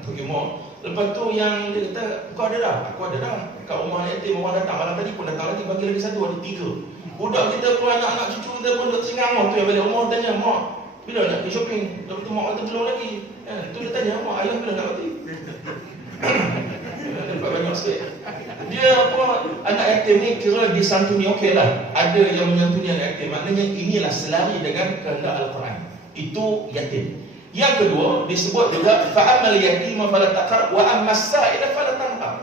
pergi mall. Lepas tu yang dia kata, kau ada dah? Aku ada dah. Kat rumah yatim orang datang, malam tadi pun datang lagi, bagi lagi satu, ada 3. Budak kita pun, anak-anak cucu kita pun duduk Singapura tu yang balik rumah tanya, mak, bila nak pergi shopping? Lepas tu mak kata belum lagi. Tu dia tanya, mak, ayah bila nak mati? Dapat banyak sikit. Dia apa, anak yatim ni kira disantuni okey lah. Ada yang menyantuni anak yatim. Maknanya inilah selari dengan kehendak Al-Quran. Itu yatim. Yang kedua disebut juga fa'amal yatima fala taqhar wa ammas sa'ila fala tanhar.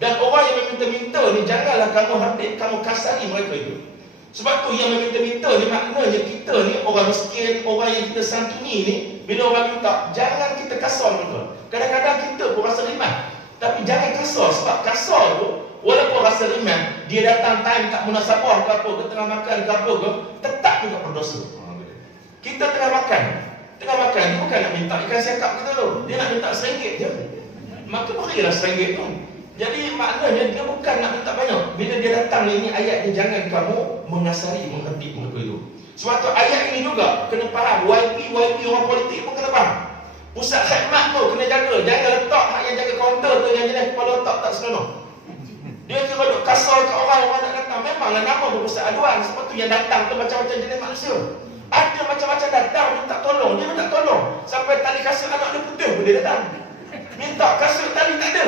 Dan orang yang meminta-minta ni janganlah kamu hardik, kamu kasari mereka itu. Sebab tu yang meminta-minta ni maknanya kita ni orang miskin, orang yang kita santuni ni, bila orang minta jangan kita kasar mereka. Kadang-kadang kita pun rasa rimah, tapi jangan kasar. Sebab kasar tu walaupun rasa rimah, dia datang time tak munasabah ke apa, ke tengah makan ke apa ke, tetap juga berdosa. Kita tengah makan, dia bukan nak minta ikan siakap kita tu, dia nak minta RM1 je. Maka berilah RM1 tu. Jadi maknanya dia bukan nak minta banyak. Bila dia datang ni ayat dia, jangan kamu mengasari, menghentik mereka itu. Sebab tu ayat ini juga kena faham. YP orang politik pun kena faham. Pusat khidmat tu kena jaga. Jangan letak hak yang jaga kaunter tu yang jenis kepala otak tak senonoh. Dia kira duk kasar kat orang nak datang. Memanglah nama berpusat aduan. Sebab tu yang datang tu macam-macam jenis manusia. Ada macam-macam datang minta tolong. Dia minta tolong sampai tali kasut anak dia putih pun dia datang. Minta kasut tali tak ada.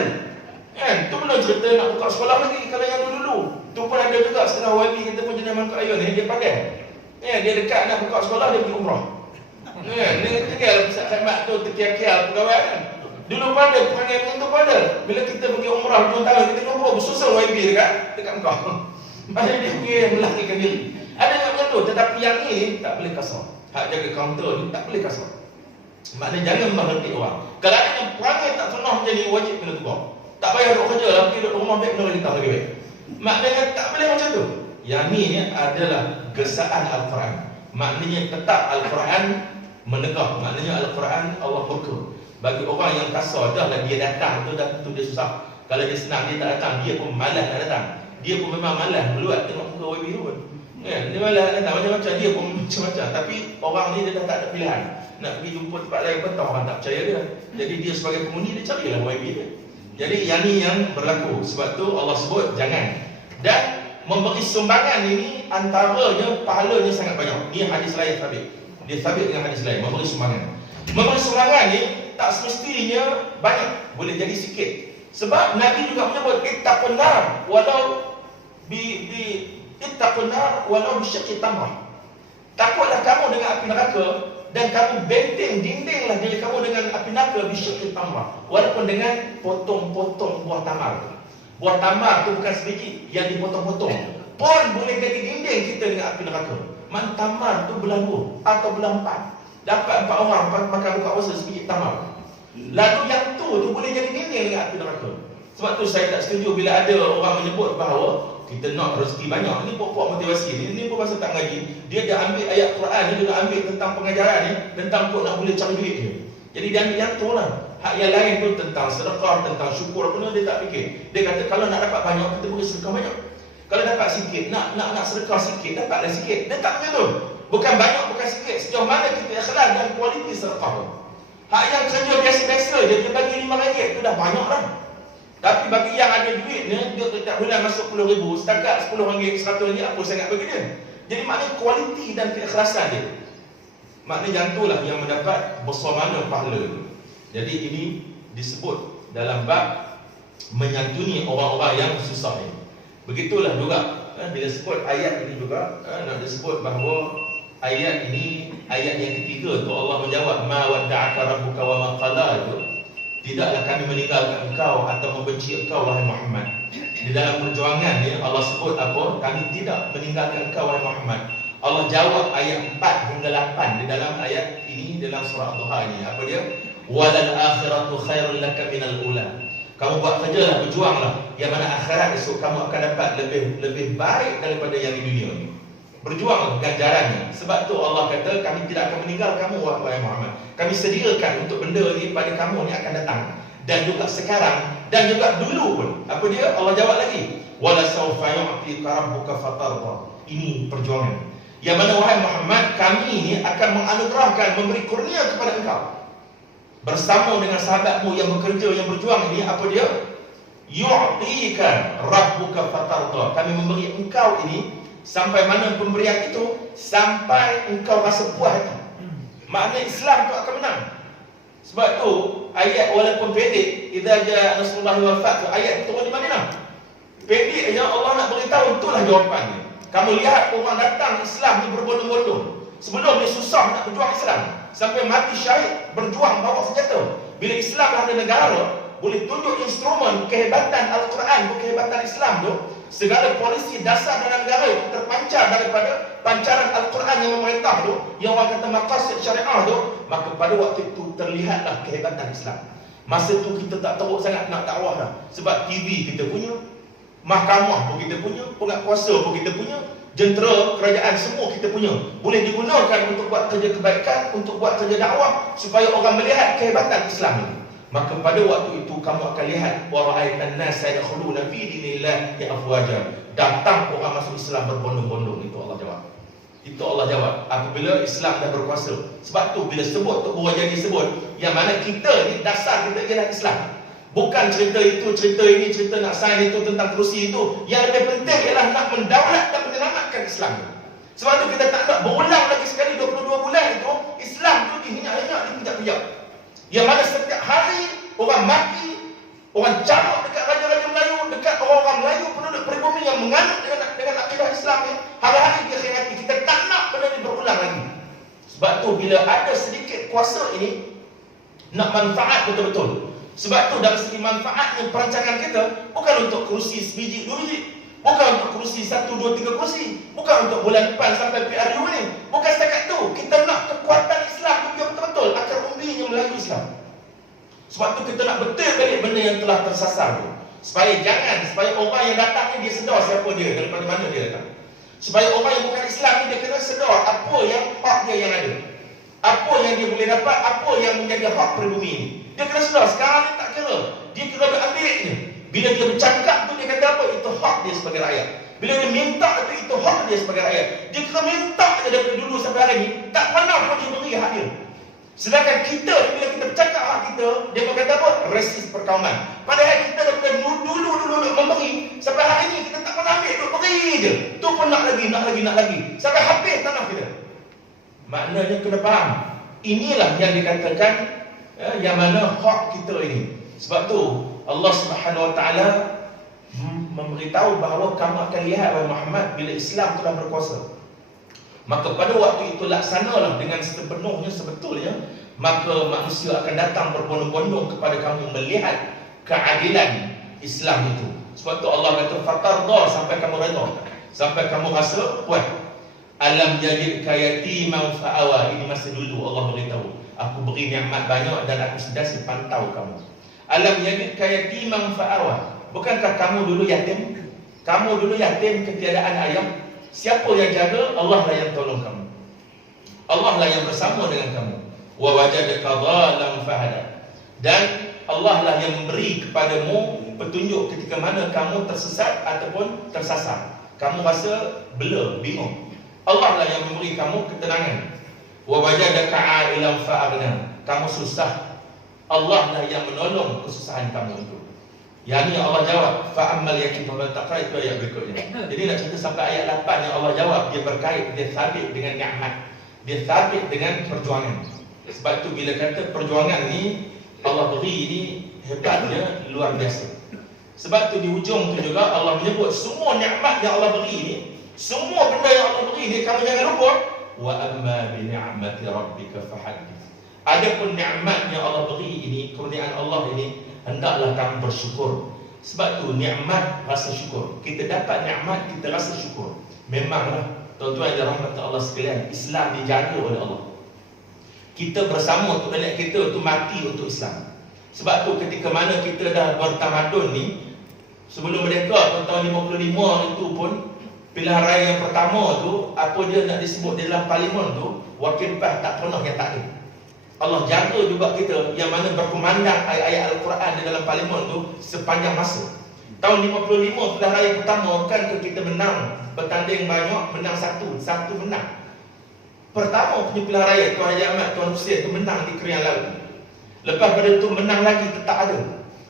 Kan? Tu belum cerita nak buka sekolah lagi. Kalau yang dulu-dulu tu pun ada juga setengah YB kita pun jenis Mangkuk Ayun ni. Dia pakai dia dekat nak buka sekolah, dia pergi umrah. Dia tinggal pusat khidmat tu terkial-kial pegawai kan. Dulu pun ada perangai macam tu pun ada. Bila kita pergi umrah 2 tahun, kita jumpa bersusun YB dekat Mekah. Maksudnya dia pergi melarikan diri. Ada yang macam tu. Tetapi yang ni tak boleh kasar. Hak jaga kaunter ni tak boleh kasar. Maknanya jangan menghentik orang. Kalau ada yang perangai tak sunnah macam ni, wajib kena tegur. Tak payah duduk kerja lah, pergi duduk rumah baik, kena rintah lagi baik. Maknanya tak boleh macam tu. Yang ni adalah gesaan Al-Quran. Maknanya tetap Al-Quran menegak. Maknanya Al-Quran Allah murka. Bagi orang yang kasar, dah lah dia datang tu, dah tentu dia susah. Kalau dia senang, dia tak datang. Dia pun malas nak datang. Dia pun memang malas meluat tengok muka YB tu pun. Dia malas nak datang, macam-macam. Dia pun macam-macam. Tapi orang ni dia dah tak ada pilihan. Nak pergi jumpa tempat lain pun tak, orang tak percaya dia. Jadi dia sebagai pengundi, dia carilah YB dia. Jadi yang ni yang berlaku. Sebab tu Allah sebut jangan. Dan memberi sumbangan ini antaranya pahalanya sangat banyak. Ni hadis lain sabit. Dia sabit dengan hadis lain, memberi sumbangan. Memberi sumbangan ni tak semestinya banyak, boleh jadi sikit. Sebab Nabi juga menyebut ittaqun nar walau ittaqun nar walau bisyaqqi tamrah. Takutlah kamu dengan api neraka dan kamu benteng dindinglah diri kamu dengan api neraka bisyaqqi tamrah, walaupun dengan potong-potong buah tamar. Buah tamar tu bukan sebiji, yang dipotong-potong pun boleh jadi dinding kita dengan api neraka. Man tamar tu belah 2 atau belah 4. Dapat 4 orang makan buka puasa sebiji tamar. Lalu yang tu boleh jadi dinding dengan api neraka. Sebab tu saya tak setuju bila ada orang menyebut bahawa kita nak rezeki banyak. Ini pokok motivasi ni pun pasal tak ngaji. Dia dah ambil ayat Quran ni, dia dah ambil tentang pengajaran ni, tentang kau nak boleh cari duit je. Jadi dia ambil yang tu lah. Hak yang lain tu tentang sedekah, tentang syukur pun dia tak fikir. Dia kata kalau nak dapat banyak, kita boleh sedekah banyak. Kalau dapat sikit, nak sedekah sikit, dapatlah sikit. Dia tak macam tu. Bukan banyak, bukan sikit. Sejauh mana kita ikhlas dan kualiti sedekah tu. Hak yang kerja biasa-biasa je, dia bagi RM5 tu dah banyak lah. Tapi bagi yang ada duit ni, dia setiap bulan masuk RM10,000, setakat RM10, RM100, apa sangat bagi dia. Jadi maknanya kualiti dan keikhlasan dia. Maknanya yang itulah yang mendapat besar mana pahala. Jadi ini disebut dalam bab menyantuni orang-orang yang susah ni. Begitulah juga bila sebut ayat ini juga nak disebut bahawa ayat ini, ayat yang ketiga tu Allah menjawab ma wadda'aka rabbuka wa ma qala tu. Tidaklah kami meninggalkan engkau atau membenci engkau wahai Muhammad. Di dalam perjuangan ni Allah sebut apa? Kami tidak meninggalkan engkau wahai Muhammad. Allah jawab ayat 4 hingga 8 di dalam ayat ini, dalam surah Ad-Duha ini. Apa dia? Walal akhiratu khairul laka minal ula. Kamu buat kerjalah, berjuanglah, yang mana akhirat esok kamu akan dapat lebih baik daripada yang di dunia ini. Berjuanglah ganjarannya. Sebab tu Allah kata kami tidak akan meninggal kamu wahai Muhammad. Kami sediakan untuk benda ni pada kamu ni akan datang. Dan juga sekarang dan juga dulu pun. Apa dia? Allah jawab lagi. Wala sawfa yu'tika rabbuka fatarda. Ini perjuangan. Yang mana wahai Muhammad, kami ini akan menganugerahkan, memberi kurnia kepada engkau bersama dengan sahabatmu yang bekerja, yang berjuang ini. Apa dia? Yu'tika rabbuka fatarda. Kami memberi engkau ini sampai mana pemberian itu? Sampai engkau rasa puas hati. Maknanya Islam tu akan menang. Sebab tu ayat walaupun pendek, idza jaa nasrullahi wal fath, ayat turun di Madinah. Pendek aja Allah nak beritahu, itulah jawapannya. Kamu lihat orang datang Islam ni berbondong-bondong. Sebelum dia susah nak berjuang Islam, sampai mati syahid berjuang bawa senjata. Bila Islam ada negara, boleh tunjuk instrumen kehebatan Al-Quran, kehebatan Islam tu. Segala polisi dasar dalam negara itu terpancar daripada pancaran Al-Quran yang memerintah tu, yang orang kata maqasid syariah tu. Maka pada waktu itu terlihatlah kehebatan Islam. Masa tu kita tak teruk sangat nak dakwah dah. Sebab TV kita punya, mahkamah pun kita punya, penguasa pun kita punya, jentera kerajaan semua kita punya. Boleh digunakan untuk buat kerja kebaikan, untuk buat kerja dakwah, supaya orang melihat kehebatan Islam ini. Maka pada waktu itu kamu akan lihat wa ra'aitan nasa yadkhuluna fi dinillahi afwaja. Datang orang masuk Islam berbondong-bondong. Itu Allah jawab. Itu Allah jawab apabila Islam dah berkuasa. Sebab tu bila sebut Tok Guru Jadi sebut, yang mana kita ni dasar kita ialah Islam. Bukan cerita itu, cerita ini, cerita nak sign itu, tentang kerusi itu. Yang lebih penting ialah nak mendaulat dan menyelamatkan Islam. Sebab tu kita tak nak berulang lagi sekali 22 bulan itu Islam tu dihinyak-hinyak, dipijak-pijak. Yang mana setiap hari orang mati, orang carut dekat raja-raja Melayu, dekat orang-orang Melayu penduduk peribumi yang menganut dengan akidah Islam ni, hari-hari dia khianati. Kita tak nak benda ni berulang lagi. Sebab tu bila ada sedikit kuasa ini, nak manfaat betul-betul. Sebab tu dari segi manfaatnya perancangan kita bukan untuk kerusi sebiji, dua biji, bukan untuk kerusi 1, 2, 3 kerusi, bukan untuk bulan depan sampai PRU ni. Bukan setakat tu. Kita nak kekuatan Islam tu biar betul-betul akar umbinya Melayu Islam. Sebab tu kita nak betul balik benda yang telah tersasar tu. Supaya orang yang datang ni dia sedar siapa dia, daripada mana dia datang. Supaya orang yang bukan Islam ni dia kena sedar apa yang hak dia yang ada, apa yang dia boleh dapat, apa yang menjadi hak peribumi ni. Dia kena sedar sekarang ni tak kira. Dia kena ambil je. Bila dia bercakap tu dia kata apa? Itu hak dia sebagai rakyat. Bila dia minta itu hak dia sebagai rakyat. Dia kena minta je daripada dulu sampai hari ni. Tak pernah pun dia beri hak dia. Sedangkan kita, bila kita bercakap hak kita, dia berkata apa? Resist perkauman. Padahal kita daripada dulu memberi, sampai hari ni kita tak pernah ambil, duk beri je. Tu pun nak lagi. Sampai habis tanah kita. Maknanya kena faham. Inilah yang dikatakan yang mana hak kita ini. Sebab tu Allah Subhanahu Wa Taala memberitahu bahawa kamu akan lihat wahai Muhammad bila Islam telah berkuasa. Maka pada waktu itu laksanalah dengan sepenuhnya sebetulnya, maka manusia akan datang berbondong-bondong kepada kamu melihat keadilan Islam itu. Sebab tu Allah kata fatarda, sampai kamu redha, sampai kamu rasa puas. Alam yajidka yatiman fa'awa. Ini masa dulu Allah beritahu, aku beri nikmat banyak dan aku sentiasa pantau kamu. Alam yajidka yatiman fa'awa. Bukankah kamu dulu yatim? Kamu dulu yatim, ketiadaan ayah. Siapa yang jaga? Allah lah yang tolong kamu. Allah lah yang bersama dengan kamu. Wa wajadaka dhalan fahada. Dan Allah lah yang memberi kepadamu petunjuk ketika mana kamu tersesat ataupun tersasar. Kamu rasa bela, bingung. Allah lah yang memberi kamu ketenangan. Wa wajadaka 'ailan fa'aghna. Kamu susah, Allah lah yang menolong kesusahan kamu itu. Yang ni Allah jawab, fa'ammal yakin faman taqwa, itu ayat berikutnya. Jadi nak cerita sampai ayat 8 yang Allah jawab, dia berkait, dia sabit dengan nikmat, dia sabit dengan perjuangan. Sebab tu bila kata perjuangan ni Allah beri ni hebatnya luar biasa. Sebab tu di hujung tu juga Allah menyebut semua nikmat yang Allah beri ni, semua benda yang Allah beri ni kamu jangan lupa. Wa amma bi ni'mati rabbika fahaddits. Adapun nikmat yang Allah beri ini, kurniaan Allah ini, hendaklah kamu bersyukur. Sebab tu nikmat rasa syukur. Kita dapat nikmat, kita rasa syukur. Memanglah tuan-tuan yang dirahmati Allah sekalian, Islam dijaga oleh Allah. Kita bersama untuk nenek kita tu mati untuk Islam. Sebab tu ketika mana kita dah bertamadun ni, sebelum merdeka tahun 55 itu pun, pilihan raya yang pertama tu, apa dia nak disebut di dalam parlimen tu, wakil PAS tak pernah yang tak ada. Allah jaga juga kita yang mana berkumandang ayat-ayat Al-Quran di dalam parlimen tu sepanjang masa. Tahun 55 pilihan raya pertama, kan kita menang, bertanding banyak, menang satu menang. Pertama punya pilihan raya Tuan Haji Ahmad, Tuan Hussein tu menang di Krian Laut. Lepas pada tu menang lagi, tetap ada.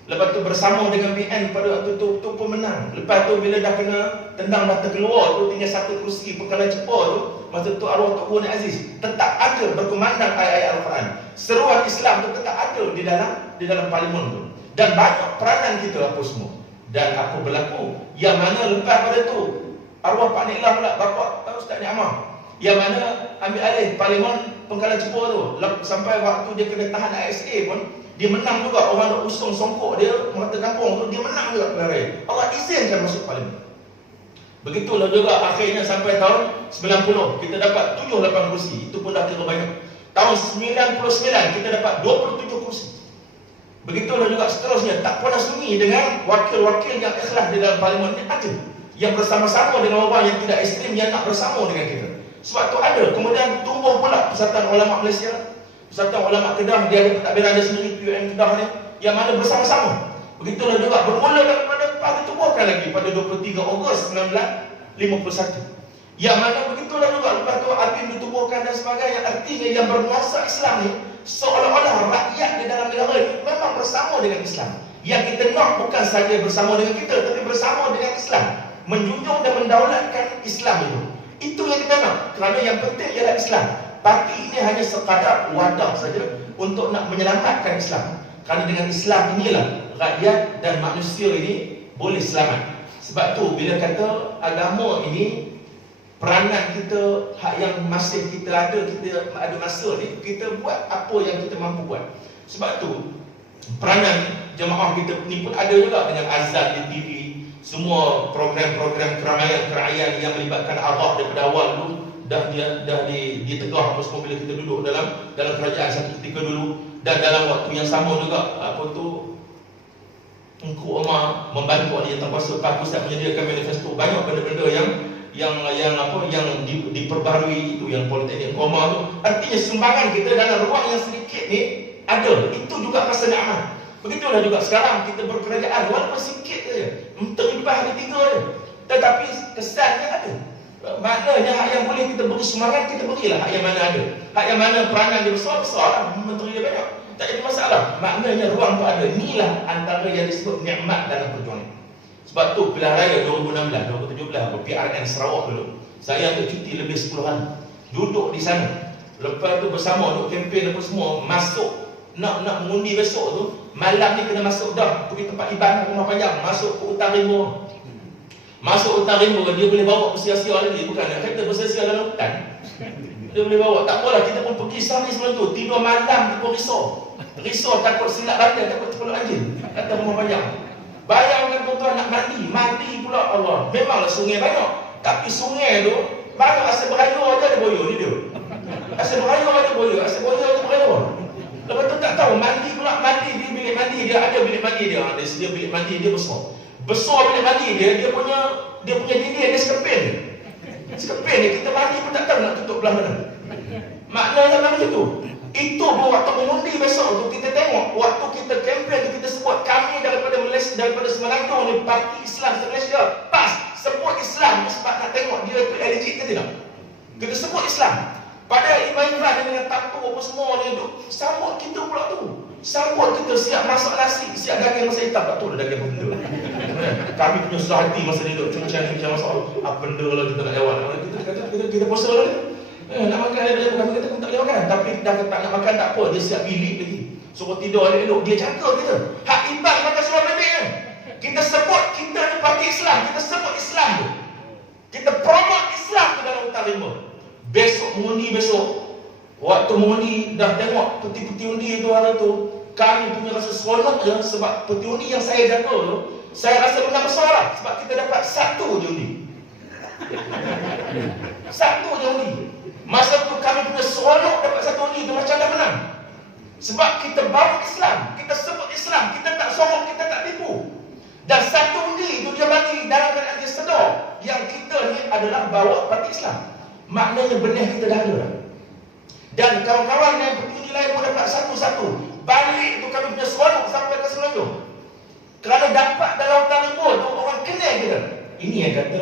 Lepas tu bersama dengan BN pada waktu tu pun menang. Lepas tu bila dah kena tendang dah terkeluar tu, tinggal satu kursi Pekalan Cepa tu, masa tu arwah Tok Guru Aziz tetap ada berkumandang ayat-ayat Al-Quran. Seruan Islam tu tetap ada di dalam parlimen tu. Dan banyak peranan kita apa semua. Dan apa berlaku, yang mana lepas pada tu arwah Pak Niklah pula, bapa Ustaz Ni'amah, yang mana ambil alih parlimen Pekalan Cepa tu, sampai waktu dia kena tahan ISA pun, dia menang juga. Orang nak usung songkok dia, Merata Kampung tu, dia menang juga pilihan raya. Allah izinkan masuk parlimen. Begitulah juga akhirnya sampai tahun 90 kita dapat 7-8 kursi. Itu pun dah kira banyak. Tahun 99 kita dapat 27 kursi. Begitulah juga seterusnya. Tak pernah sunyi dengan wakil-wakil yang ikhlas di dalam parlimen ni ada, yang bersama-sama dengan orang yang tidak ekstrim, yang nak bersama dengan kita. Sebab tu ada. Kemudian tumbuh pula Persatuan Ulama Malaysia, Persatuan Ulama Kedah, dia ada pentadbiran dia sendiri, PUN Kedah ni, yang mana bersama-sama. Begitulah juga bermula daripada ditubuhkan lagi pada 23 Ogos 1951. Yang mana begitulah juga lepas tu APIM ditubuhkan dan sebagainya. Artinya yang bernuansa Islam ni seolah-olah rakyat di dalam negara ini memang bersama dengan Islam. Yang kita nak bukan saja bersama dengan kita, tapi bersama dengan Islam, menjunjung dan mendaulatkan Islam itu. Itu yang kita nak. Kerana yang penting ialah Islam. Parti ini hanya sekadar wadah saja untuk nak menyelamatkan Islam. Kerana dengan Islam inilah rakyat dan manusia ini boleh selamat. Sebab tu bila kata agama ini, peranan kita, hak yang masih kita ada masa ni, kita buat apa yang kita mampu buat. Sebab tu peranan jemaah kita ni pun ada juga dengan azan di TV, semua program-program keramaian yang melibatkan arwah daripada awal dulu dah ditegah apa semua bila kita duduk dalam kerajaan satu ketika dulu. Dan dalam waktu yang sama juga Engku Omar membantu ahli jawatan Pak Pusat menyediakan manifesto, banyak benda-benda yang diperbarui itu, yang Politeknik Engku Omar tu. Artinya sumbangan kita dalam ruang yang sedikit ni ada. Itu juga rasa nikmat. Begitulah juga sekarang kita berkerajaan walaupun sikit saja, terlibat hari 3 je, tetapi kesannya ada. Maknanya hak yang boleh kita beri semangat, kita berilah. Hak yang mana ada, hak yang mana peranan dia besar lah, menteri dia banyak, tak jadi masalah. Maknanya ruang tu ada. Inilah antara yang disebut nikmat dalam perjuangan. Sebab tu pilihan raya 2016, 2017 PRN Sarawak dulu, saya ambil cuti lebih 10 hari, duduk di sana. Lepas tu bersama duduk kempen apa semua, masuk nak mengundi besok tu, malam ni kena masuk dah pergi tempat ibadah Rumah Panjang, masuk ke Hutan Rimau. Masuk Hutan Rimau, dia boleh bawa bersia-sia lagi, bukan nak kata bersia-sia dalam hutan. Dia boleh bawa, tak apalah, kita pun pergi sehari semalam tu, tidur malam tu pun risau takut silap badan, takut terpeluk anjing kata Rumah Panjang. Bayangkan tuan-tuan nak mandi pula, Allah. Memanglah sungai banyak, tapi sungai tu banyak asal berayu aja ada boyo ni dia. Asal berayu ada boyo, asal boyo ada berayu. Lepas tu tak tahu, mandi di bilik mandi dia, ada bilik mandi dia. Dia sedia bilik mandi dia besar bilik mandi dia punya dinding dia sekepin dia, kita mandi pun tak tahu nak tutup belah mana. Maknanya macam tu. Itu waktu mengundi besok tu, kita tengok waktu kita kempen, kita sebut kami daripada Malaysia, daripada Semenanjung ni, Parti Islam Malaysia, pas sebut Islam sebab nak tengok dia itu legit ke tidak. Kita sebut Islam. Padahal Imam Imran dengan tattoo apa semua ni duk sambut kita pula tu. Sambut kita, siap masak nasi, siap daging masa hitam. Tak tahu dah daging apa benda. Kami punya susah hati masa ni duk cuncang masak apa benda lah kita nak lewat. Kita kata kita puasa lah. Nak makan dia bukan kita pun tak boleh makan. Tapi dah tak nak makan tak apa, dia siap bilik lagi. Suruh tidur elok-elok, dia jaga kita. Hak ibad makan surat pendek kan. Kita sebut kita ni parti Islam, kita sebut Islam tu. Kita promote Islam tu dalam Hutan Rimau. Besok waktu mengundi dah tengok peti-peti undi itu hari tu, kami punya rasa seronok je sebab peti undi yang saya jaga tu, saya rasa menang besar lah sebab kita dapat satu je undi. Satu je undi. Masa tu kami punya seronok dapat satu undi tu macam dah menang. Sebab kita bawa Islam, kita sebut Islam, kita tak sorok, kita tak tipu. Dan satu undi tu dia bagi dalam keadaan dia sedar yang kita ni adalah bawa parti Islam. Maknanya benih kita dah ada. Dan kawan-kawan yang petinggi lain pun dapat satu-satu. Balik tu kami punya seronok sampai ke Semenanjung. Kerana dapat dalam lautan ribuan tu orang kenal kita. Ini yang kata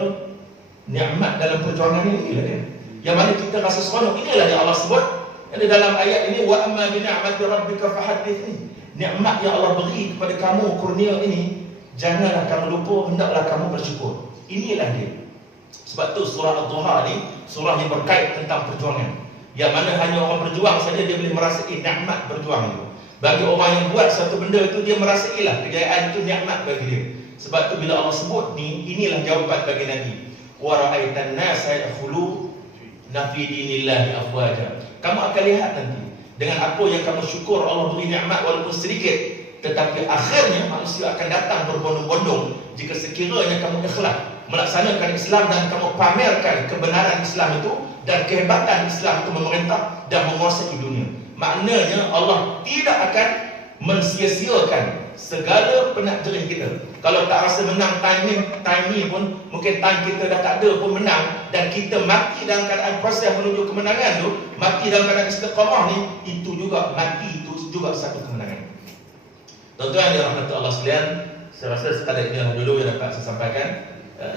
nikmat dalam perjuangan ini lah dia. Yang mana kita rasa seronok. Inilah yang Allah sebut. Jadi dalam ayat ini, wa amma bi ni'mati rabbika fahaddits ni. Nikmat yang Allah beri kepada kamu, kurnia ini, janganlah kamu lupa, hendaklah kamu bersyukur. Inilah dia. Sebab tu surah Ad-Duha ni surah yang berkait tentang perjuangan. Yang mana hanya orang berjuang saja dia boleh merasai nikmat berjuang itu. Bagi orang yang buat satu benda itu, dia merasailah kejayaan itu nikmat bagi dia. Sebab tu bila Allah sebut ni, inilah jawapan bagi Nabi. Wa ra'aitan nasa yadkhulu fi dinillahi afwaja. Kamu akan lihat nanti dengan apa yang kamu syukur Allah beri nikmat walaupun sedikit, tetapi akhirnya manusia akan datang berbondong-bondong jika sekiranya kamu ikhlas melaksanakan Islam dan kamu pamerkan kebenaran Islam itu dan kehebatan Islam itu memerintah dan menguasai dunia. Maknanya Allah tidak akan mensia-siakan segala penat jerih kita. Kalau tak rasa menang time ni pun, mungkin time kita dah tak ada pun menang, dan kita mati dalam keadaan proses menuju kemenangan tu, mati dalam keadaan istiqamah ni, itu juga mati, itu juga satu kemenangan. Tuan-tuan yang dirahmati Allah sekalian, saya rasa sekadar ini dulu yang dapat saya sampaikan.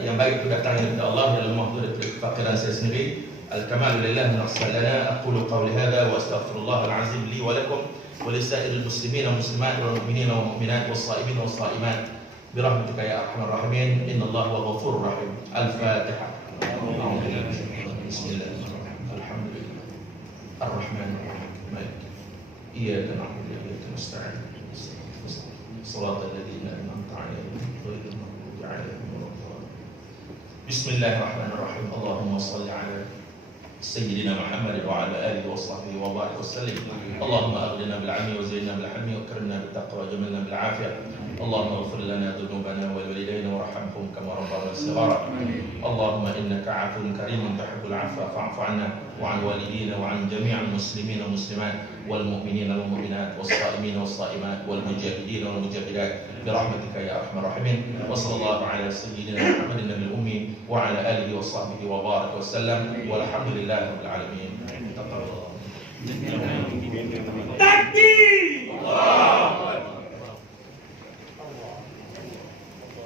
Yang baik itu datang daripada Allah, yang lemah itu daripada kefakiran saya sendiri. Al-kamalu lillah nafsan lana. Aqulu qawli hadha wa astaghfirullah al-azim li wa lakum wa lisa'iril muslimin wa muslimat wal mu'minin wa mu'minat was sa'imin was sa'imat bi rahmatika ya arhamar rahimin. Innallaha huwa ghafurur rahim. Al-Fatiha. Bismillahirrahmanirrahim. Alhamdulillah. Ar-Rahmanir Rahim. Maliki. Iyyaka na'budu wa iyyaka nasta'in. Shiratal ladzina an'amta 'alaihim ghairil maghdubi 'alaihim waladdallin. Bismillahirrahmanirrahim. Allahumma shalli 'ala سيدنا محمد وعلى آله وصحبه وبارك وسلم. اللهم أغننا بالعلم وزينا بالحلم وأكرمنا بالتقوى وجملنا بالعافية. اللهم اغفر لنا ذنوبنا ولوالدينا وارحمهم كما ربونا صغارا. اللهم إنك عفو كريم تحب العفو فاعف عنا وعن والدينا وعن جميع المسلمين والمسلمات والمؤمنين والمؤمنات والصائمين والصائمات والمجاهدين والمجاهدات برحمتك يا أرحم الراحمين. وصلى الله على سيدنا محمد النبي الأمي وعلى آله وصحبه وبارك وسلم والحمد لله رب العالمين. تقبل الله. Takbir! Allah!